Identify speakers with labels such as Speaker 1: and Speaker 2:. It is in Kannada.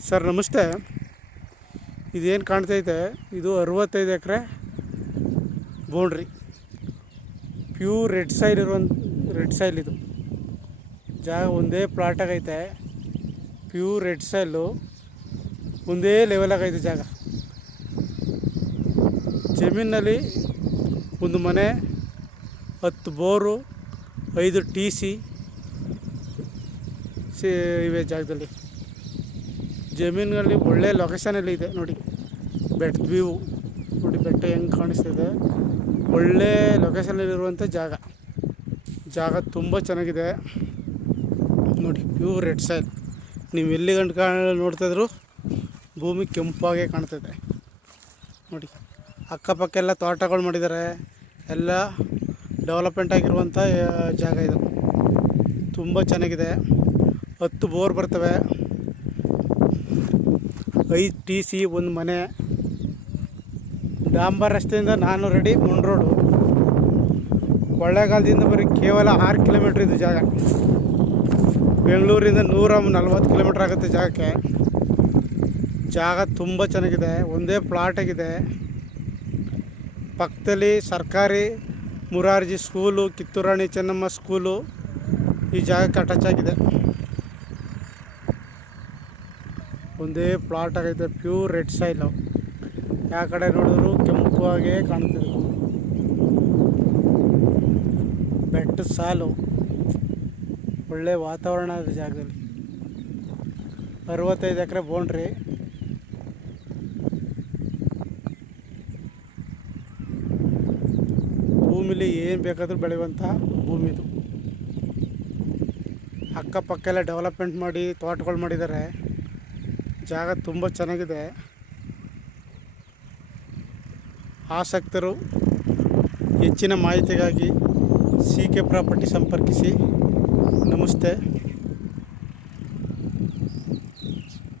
Speaker 1: ಸರ್, ನಮಸ್ತೆ. ಇದೇನು ಕಾಣ್ತೈತೆ? ಇದು ಅರವತ್ತೈದು acre boundary. Pure red soil ಇರುವಂಥ ರೆಡ್ ಸೈಲ್ ಇದು. ಜಾಗ ಒಂದೇ ಪ್ಲಾಟಾಗೈತೆ ಪ್ಯೂರ್ ರೆಡ್ ಸೈಲು. ಒಂದೇ ಲೆವೆಲಾಗೈತೆ ಜಾಗ. ಜಮೀನಲ್ಲಿ ಒಂದು ಮನೆ, ಹತ್ತು ಬೋರು, ಐದು ಟಿ ಸಿ ಸಿ ಇವೆ ಜಾಗದಲ್ಲಿ. ಜಮೀನುಗಳಲ್ಲಿ ಒಳ್ಳೆ ಲೊಕೇಶನಲ್ಲಿ ಇದೆ ನೋಡಿ. ಬೆಟ್ಟದ ವ್ಯೂ ನೋಡಿ ಬೆಟ್ಟ ಹೆಂಗೆ ಕಾಣಿಸ್ತಿದೆ. ಒಳ್ಳೆ ಲೊಕೇಶನಲ್ಲಿರುವಂಥ ಜಾಗ. ಜಾಗ ತುಂಬ ಚೆನ್ನಾಗಿದೆ. ನೋಡಿ ವ್ಯೂ ರೆಡ್ ಸೈಲ್ ನೀವು ಎಲ್ಲಿ ಗಂಟು ಕಾಣ ನೋಡ್ತಾಯಿದ್ರು ಭೂಮಿ ಕೆಂಪಾಗೆ ಕಾಣ್ತದೆ. ನೋಡಿ, ಅಕ್ಕಪಕ್ಕ ಎಲ್ಲ ತೋಟಗಳು ಮಾಡಿದ್ದಾರೆ. ಎಲ್ಲ ಡೆವಲಪ್ಮೆಂಟ್ ಆಗಿರುವಂಥ ಜಾಗ ಇದು. ತುಂಬ ಚೆನ್ನಾಗಿದೆ. ಹತ್ತು ಬೋರ್ ಬರ್ತವೆ. ಐದು ಟಿ ಸಿ, ಒಂದು ಮನೆ. ಡಾಂಬರ್ ರಸ್ತೆಯಿಂದ ನಾನು ರೆಡಿ ಮುಂಡ್ ರೋಡು. ಕೊಳ್ಳೇಗಾಲದಿಂದ ಬರೀ ಕೇವಲ ಆರು ಕಿಲೋಮೀಟ್ರ್ ಇದು ಜಾಗ. ಬೆಂಗಳೂರಿಂದ ನೂರ ನಲ್ವತ್ತು ಕಿಲೋಮೀಟ್ರ್ ಆಗುತ್ತೆ ಜಾಗಕ್ಕೆ. ಜಾಗ ತುಂಬ ಚೆನ್ನಾಗಿದೆ, ಒಂದೇ ಪ್ಲಾಟ್ ಆಗಿದೆ. ಪಕ್ಕದಲ್ಲಿ ಸರ್ಕಾರಿ ಮುರಾರ್ಜಿ ಸ್ಕೂಲು ಕಿತ್ತೂರಾಣಿ ಚೆನ್ನಮ್ಮ ಸ್ಕೂಲು ಈ ಜಾಗಕ್ಕೆ ಅಟ್ಯಾಚ್ ಆಗಿದೆ. ಒಂದೇ ಪ್ಲಾಟ್ ಆಗೈತೆ ಪ್ಯೂರ್ ರೆಡ್ ಸೈಲು ಯಾವ ಕಡೆ ನೋಡಿದ್ರು ಕೆಂಪು ಆಗೇ ಕಾಣ್ತಿದೆ. ಬೆಟ್ಟ ಸಾಲು. ಒಳ್ಳೆ ವಾತಾವರಣ ಇದೆ ಜಾಗದಲ್ಲಿ. ಅರವತ್ತೈದು ಎಕರೆ ಬೌಂಡ್ರಿ ಭೂಮಿಲಿ ಏನು ಬೇಕಾದರೂ ಬೆಳೆಯುವಂಥ ಭೂಮಿ ಇದು. ಅಕ್ಕಪಕ್ಕ ಎಲ್ಲ ಡೆವಲಪ್ಮೆಂಟ್ ಮಾಡಿ, ತೋಟಗಳು ಮಾಡಿದ್ದಾರೆ ಜಾಗ ತುಂಬ ಚೆನ್ನಾಗಿದೆ. ಆಸಕ್ತರು ಹೆಚ್ಚಿನ ಮಾಹಿತಿಗಾಗಿ ಸಿ ಕೆ ಪ್ರಾಪರ್ಟಿ ಸಂಪರ್ಕಿಸಿ. ನಮಸ್ತೆ.